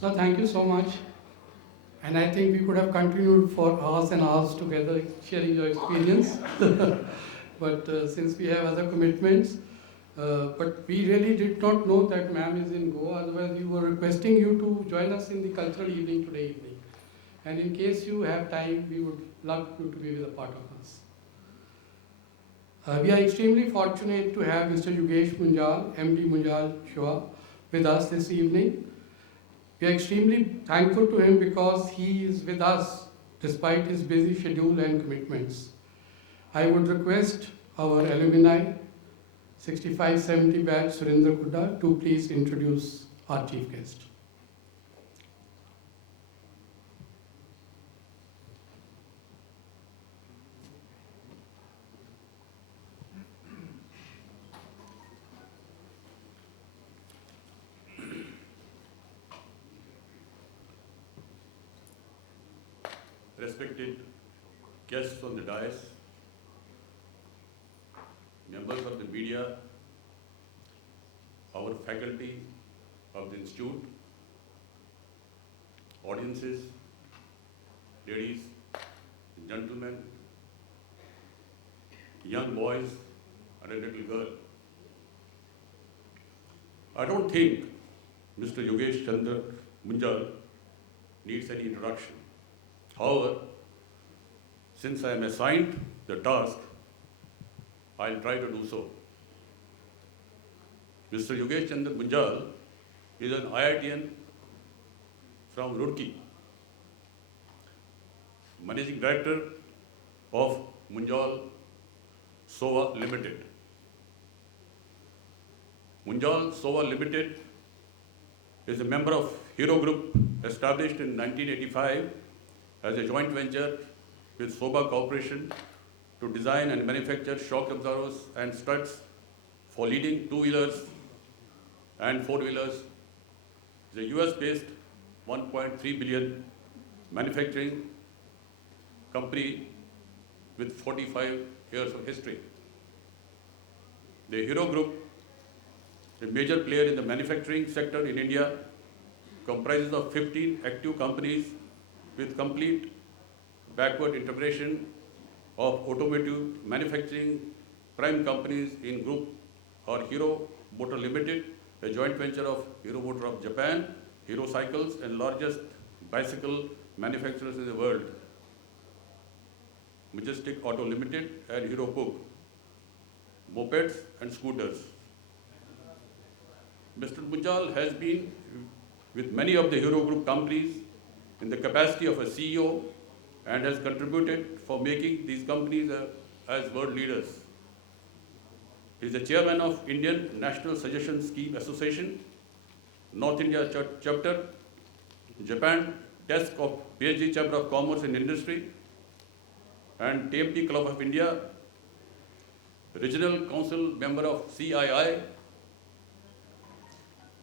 So thank you so much. And I think we could have continued for hours and hours together sharing your experience. But since we have other commitments, but we really did not know that ma'am is in Goa. Otherwise, we were requesting you to join us in the cultural evening today evening. And in case you have time, we would love you to be with a part of us. We are extremely fortunate to have Mr. Yogesh Munjal, MD Munjal Shua, with us this evening. We are extremely thankful to him because he is with us despite his busy schedule and commitments. I would request our alumni, 6570 batch Surinder Kudda, to please introduce our chief guest. Respected guests on the dais, members of the media, our faculty of the institute, audiences, ladies, gentlemen, young boys and a little girl. I don't think Mr. Yogesh Chandra Munjal needs any introduction. However, since I am assigned the task, I'll try to do so. Mr. Yogesh Chandra Munjal is an IITian from Roorkee, Managing Director of Munjal Sova Limited. Munjal Sova Limited is a member of Hero Group, established in 1985 as a joint venture with Soba Corporation to design and manufacture shock absorbers and struts for leading two-wheelers and four-wheelers. It's a US-based 1.3 billion manufacturing company with 45 years of history. The Hero Group, a major player in the manufacturing sector in India, comprises of 15 active companies with complete backward integration of automotive manufacturing prime companies in group are Hero Motor Limited, a joint venture of Hero Motor of Japan, Hero Cycles, and largest bicycle manufacturers in the world, Majestic Auto Limited and Hero Pug, mopeds and scooters. Mr. Munjal has been with many of the Hero Group companies in the capacity of a CEO and has contributed for making these companies as world leaders. He is the chairman of Indian National Suggestion Scheme Association, North India Chapter, Japan Desk of PhD Chamber of Commerce and Industry, and TMT Club of India, Regional Council member of CII,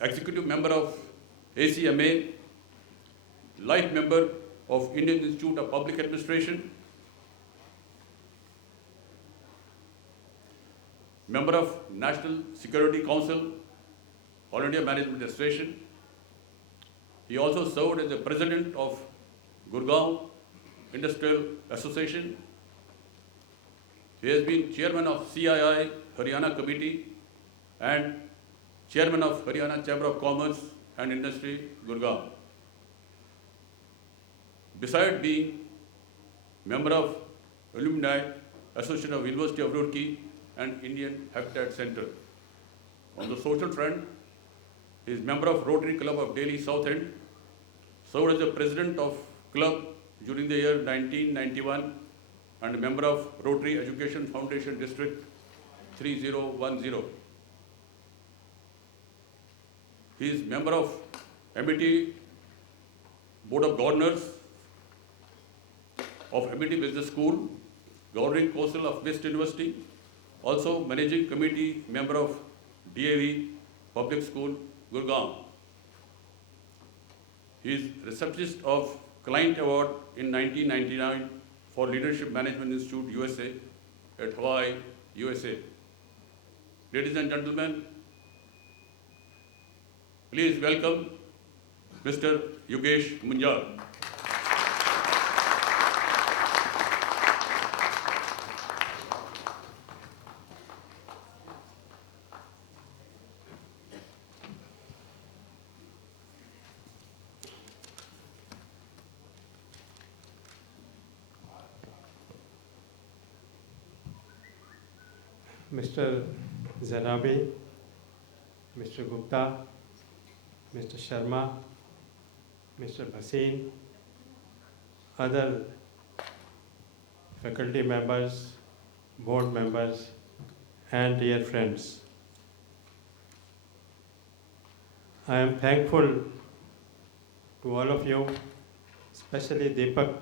Executive member of ACMA, Life member of Indian Institute of Public Administration, member of National Security Council, All India Management Administration. He also served as the president of Gurgaon Industrial Association. He has been chairman of CII Haryana Committee and chairman of Haryana Chamber of Commerce and Industry, Gurgaon. Besides being member of Alumni Association of University of Roorkee and Indian Habitat Center. On the social front, he is member of Rotary Club of Delhi South End, served as the president of club during the year 1991 and a member of Rotary Education Foundation District 3010. He is member of MIT Board of Governors of MIT Business School, Governing Council of West University, also Managing Committee member of DAV Public School, Gurgaon. He is receptionist of Client Award in 1999 for Leadership Management Institute, USA, at Hawaii, USA. Ladies and gentlemen, please welcome Mr. Yogesh Munjal. Mr. Zanabi, Mr. Gupta, Mr. Sharma, Mr. Bhasin, other faculty members, board members, and dear friends. I am thankful to all of you, especially Deepak,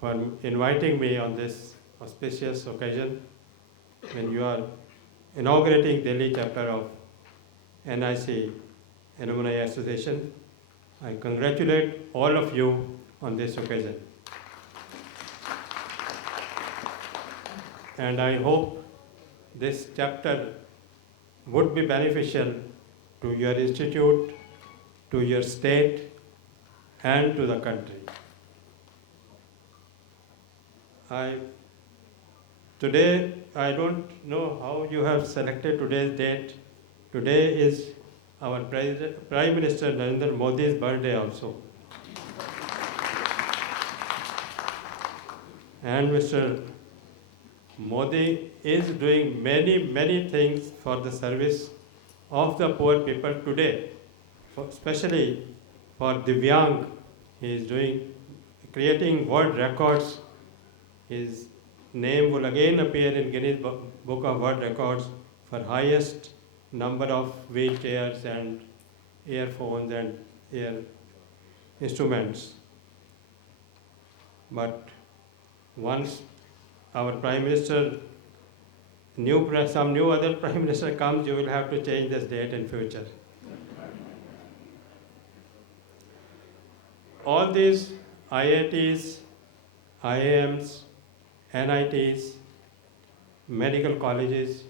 for inviting me on this auspicious occasion when you are inaugurating Delhi chapter of NIC Alumni Association. I congratulate all of you on this occasion. And I hope this chapter would be beneficial to your institute, to your state, and to the country. Today, I don't know how you have selected today's date. Today is our Prime Minister Narendra Modi's birthday also. And Mr. Modi is doing many things for the service of the poor people today, especially for Divyang. He is creating world records. His name will again appear in Guinness Book of World Records for highest number of wheelchairs and earphones and ear instruments. But once our Prime Minister, some new other Prime Minister comes, you will have to change this date in future. All these IITs, IIMs, NITs, medical colleges,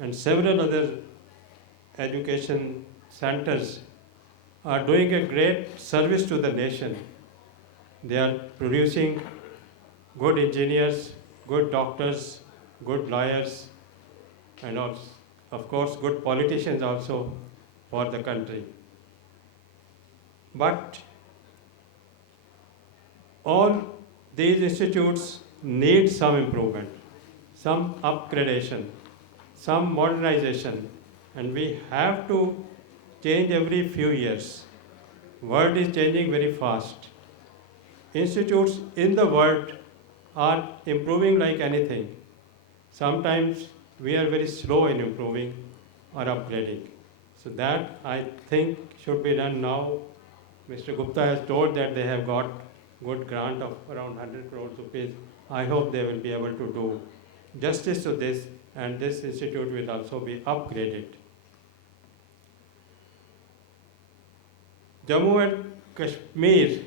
and several other education centers are doing a great service to the nation. They are producing good engineers, good doctors, good lawyers, and also, of course, good politicians also for the country. But all these institutes need some improvement, some upgradation, some modernization, and we have to change every few years. World is changing very fast. Institutes in the world are improving like anything. Sometimes we are very slow in improving or upgrading. So that I think should be done now. Mr. Gupta has told that they have got good grant of around 100 crores rupees. I hope they will be able to do justice to this, and this institute will also be upgraded. Jammu and Kashmir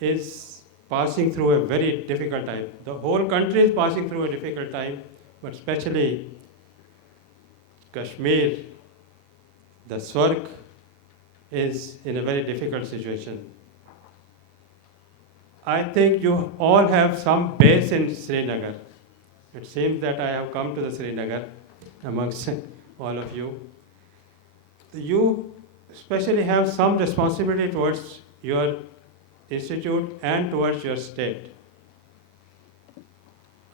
is passing through a very difficult time. The whole country is passing through a difficult time, but especially Kashmir, the Swarg, is in a very difficult situation. I think you all have some base in Srinagar. It seems that I have come to the Srinagar amongst all of you. You especially have some responsibility towards your institute and towards your state.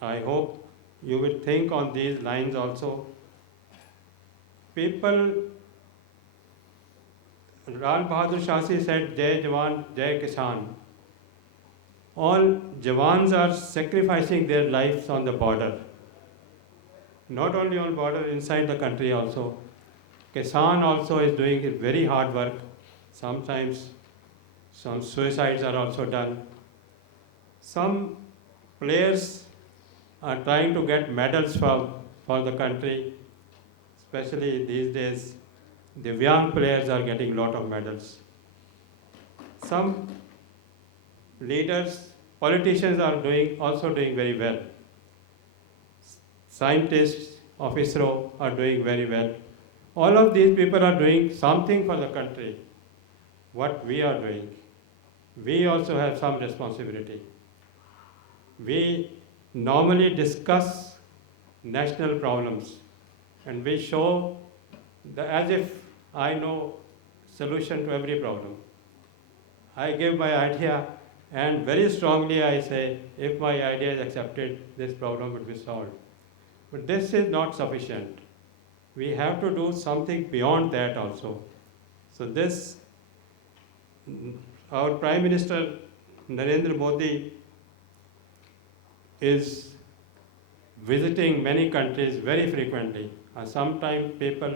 I hope you will think on these lines also. People, Lal Bahadur Shastri said, Jai Jawan, Jai Kisan. All Jawans are sacrificing their lives on the border. Not only on border, inside the country also. Kisan also is doing very hard work. Sometimes some suicides are also done. Some players are trying to get medals for the country. Especially these days, the young players are getting a lot of medals. Some leaders, politicians are also doing very well. Scientists of ISRO are doing very well. All of these people are doing something for the country. what we are doing, we also have some responsibility. We normally discuss national problems and we show as if I know solution to every problem. I give my idea and very strongly I say, if my idea is accepted, this problem will be solved. But this is not sufficient. We have to do something beyond that also. So this, our Prime Minister Narendra Modi is visiting many countries very frequently. Sometimes people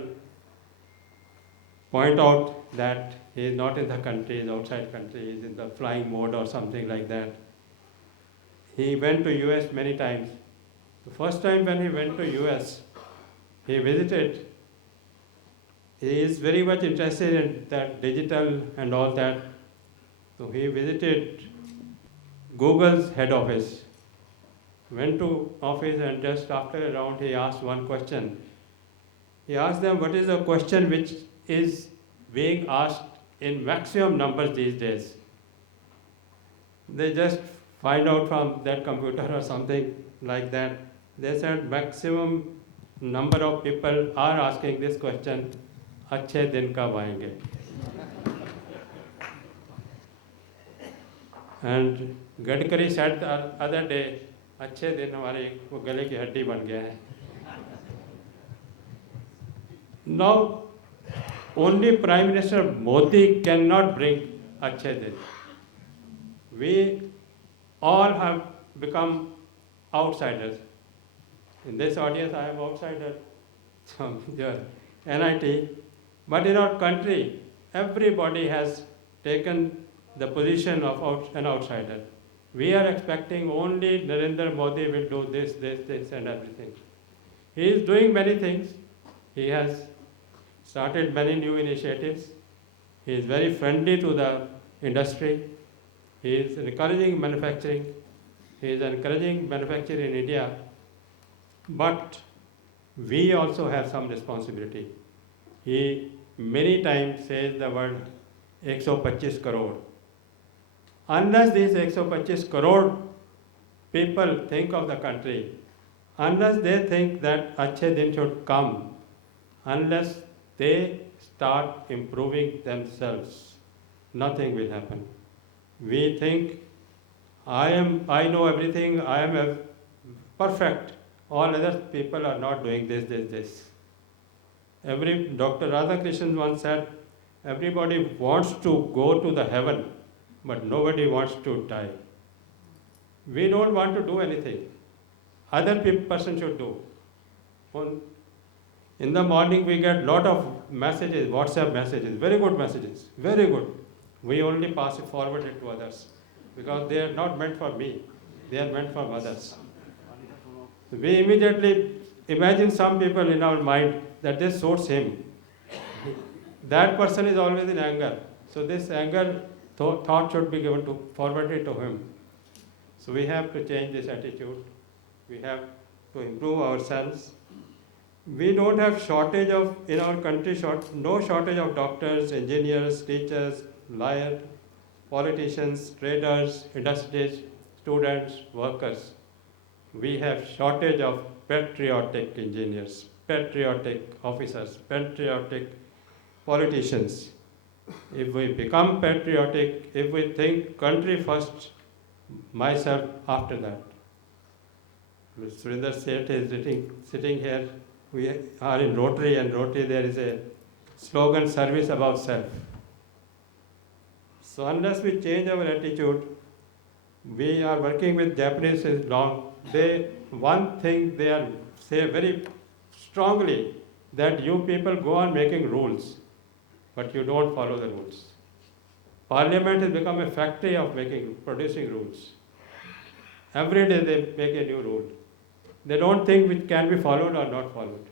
point out that he is not in the country, he is outside country, he is in the flying mode or something like that. He went to US many times. The first time when he went to US, he visited. He is very much interested in that digital and all that. So he visited Google's head office, went to office and just after a round he asked one question. He asked them, what is the question which is being asked in maximum numbers these days? They just find out from that computer or something like that. They said maximum number of people are asking this question, अच्छे दिन कब आएंगे? And Gadkari said the other day, अच्छे दिन हमारे वो गले की हड्डी बन गया है. Now, only Prime Minister Modi cannot bring अच्छे दिन. We all have become outsiders. In this audience, I am outsider from your NIT. But in our country, everybody has taken the position of an outsider. We are expecting only Narendra Modi will do this, and everything. He is doing many things. He has started many new initiatives. He is very friendly to the industry. He is encouraging manufacturing. He is encouraging manufacturing in India. But we also have some responsibility. He many times says the word 125 crore. Unless these 125 crore people think of the country, unless they think that अच्छे दिन should come, unless they start improving themselves, nothing will happen. We think, I know everything, I am perfect. All other people are not doing this. Dr. Radhakrishnan once said, everybody wants to go to the heaven, but nobody wants to die. We don't want to do anything. Other person should do. In the morning we get lot of messages, WhatsApp messages, very good messages, very good. We only pass it forward to others because they are not meant for me, they are meant for others. We immediately imagine some people in our mind that this suits him. That person is always in anger. So this anger thought should be forwarded to him. So we have to change this attitude. We have to improve ourselves. We don't have shortage of, in our country, no shortage of doctors, engineers, teachers, lawyers, politicians, traders, industries, students, workers. We have shortage of patriotic engineers, patriotic officers, patriotic politicians. If we become patriotic, if we think country first, myself after that. Srinagar Seth is sitting here. We are in Rotary, and Rotary there is a slogan, service above self. So unless we change our attitude, we are working with Japanese since long. One thing they say very strongly, that you people go on making rules, but you don't follow the rules. Parliament has become a factory of producing rules. Every day they make a new rule. They don't think which can be followed or not followed.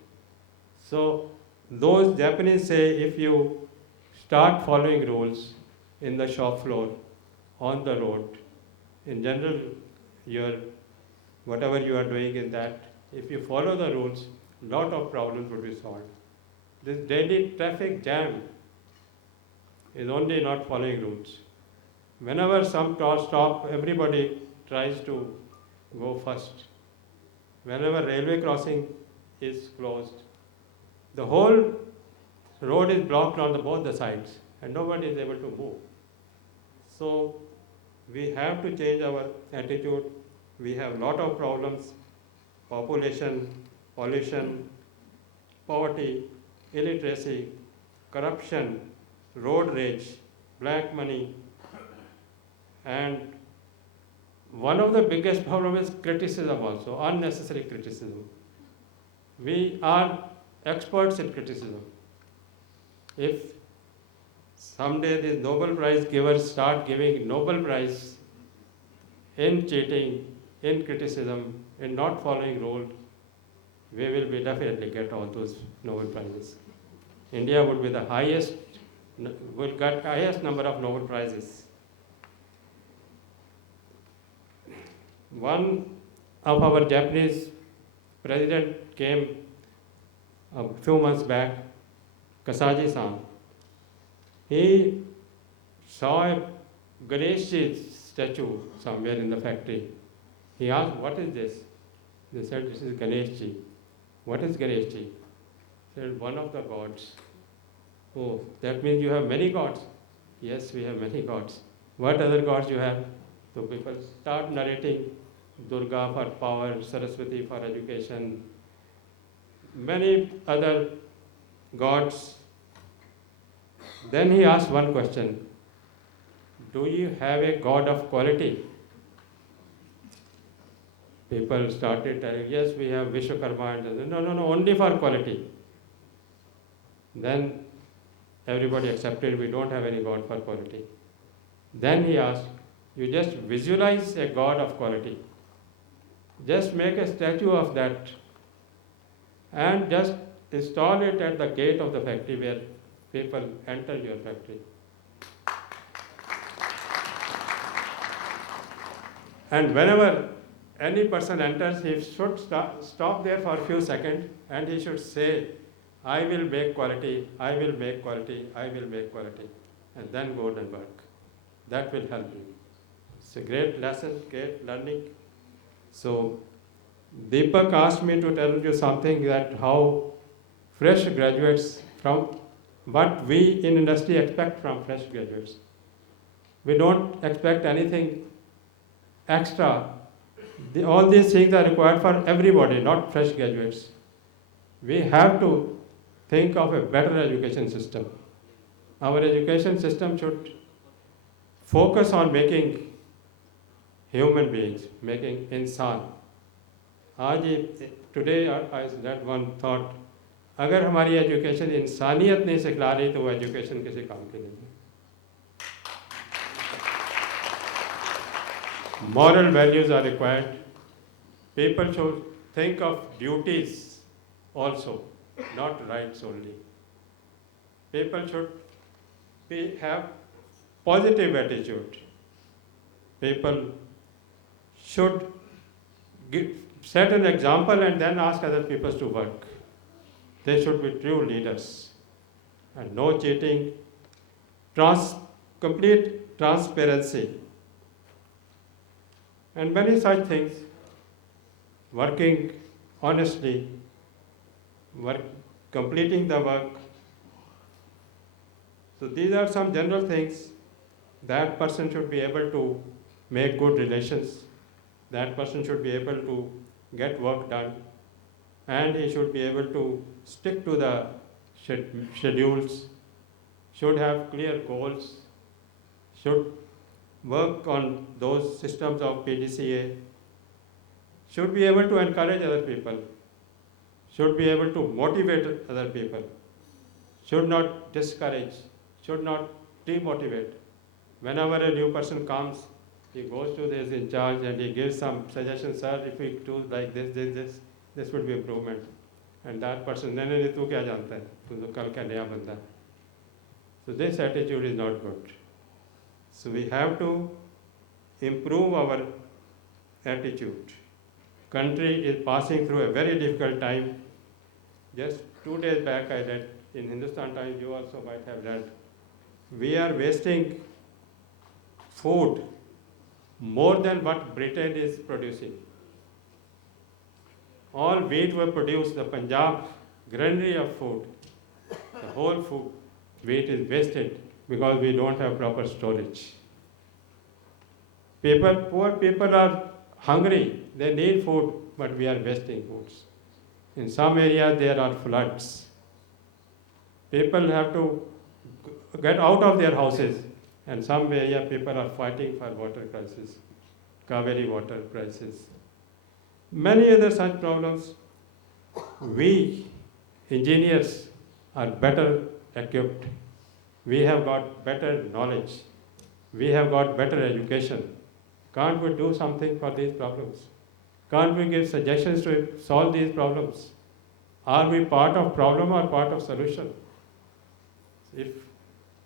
So those Japanese say, if you start following rules in the shop floor, on the road, in general, whatever you are doing in that, if you follow the rules, lot of problems will be solved. This daily traffic jam, is only not following rules. Whenever some car stop, everybody tries to go first. Whenever railway crossing is closed, the whole road is blocked on both the sides and nobody is able to move. So we have to change our attitude. We have a lot of problems: population, pollution, poverty, illiteracy, corruption, road rage, black money, and one of the biggest problems is criticism also, unnecessary criticism. We are experts in criticism. If someday the Nobel Prize givers start giving Nobel Prize in cheating, in criticism, in not following rules, we will be definitely get all those Nobel Prizes. India would be the highest, will get highest number of Nobel Prizes. One of our Japanese president came a few months back, Kasaji-san. He saw a Ganesh statue somewhere in the factory. He asked, "What is this?" They said, "This is Ganesh-ji." "What is Ganesh-ji?" He said, "One of the gods." "Oh, that means you have many gods?" "Yes, we have many gods." "What other gods you have?" So people start narrating Durga for power, Saraswati for education, many other gods. Then he asked one question: "Do you have a god of quality?" People started telling, "Yes, we have Vishwakarma." And said, no, only for quality. Then everybody accepted we don't have any god for quality. Then he asked, "You just visualize a god of quality. Just make a statue of that and just install it at the gate of the factory where people enter your factory. And whenever any person enters, he should stop there for a few seconds and he should say, 'I will make quality, I will make quality, I will make quality,' and then go and work. That will help you. It's a great lesson, great learning. So Deepak asked me to tell you something, that how fresh graduates, from what we in industry expect from fresh graduates. We don't expect anything extra. All these things are required for everybody, not fresh graduates. We have to think of a better education system. Our education system should focus on making human beings, making insan. Today I had one thought, अगर हमारी education इंसानियत नहीं सिखला रही तो वो education किसी काम की नहीं है. Moral values are required. People should think of duties also, not rights only. People should have positive attitude. People should set an example and then ask other people to work. They should be true leaders. And no cheating, complete transparency. And many such things, working honestly, completing the work. So these are some general things. That person should be able to make good relations. That person should be able to get work done. And he should be able to stick to the schedules, should have clear goals, should work on those systems of PDCA, should be able to encourage other people, should be able to motivate other people, should not discourage, should not demotivate. Whenever a new person comes, he goes to his in charge and he gives some suggestions, "Sir, if we do like this would be improvement." And that person, "नहीं तू क्या जानता है, तू तो कल का नया बंदा." So this attitude is not good. So we have to improve our attitude. Country is passing through a very difficult time. Just 2 days back I read in Hindustan Times, you also might have read, we are wasting food more than what Britain is producing. All wheat we produce, the Punjab granary of food, the whole food wheat is wasted because we don't have proper storage. Poor people are hungry, they need food, but we are wasting foods. In some areas there are floods. People have to get out of their houses, and some area people are fighting for water crisis, Kaveri water crisis. Many other such problems. We engineers are better equipped. We have got better knowledge. We have got better education. Can't we do something for these problems? Can't we give suggestions to solve these problems? Are we part of problem or part of solution? If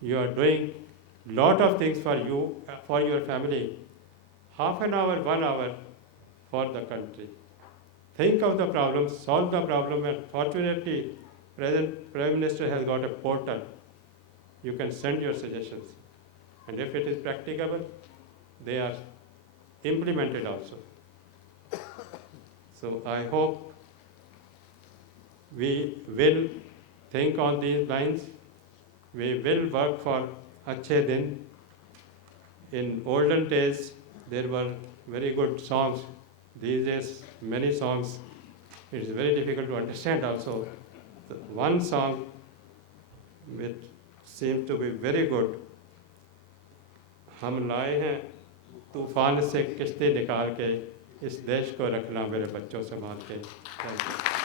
you are doing lot of things for you, for your family, half an hour, 1 hour for the country. Think of the problem, solve the problem, and fortunately, present Prime Minister has got a portal. You can send your suggestions. And if it is practicable, they are implemented also. So I hope we will think on these lines. We will work for Achhe Din. In olden days, there were very good songs. These days, many songs, it is very difficult to understand also. The one song which seems to be very good, हम लाए हैं तूफान से किश्ती निकाल के, इस देश को रखना मेरे बच्चों संभाल के. Thank you.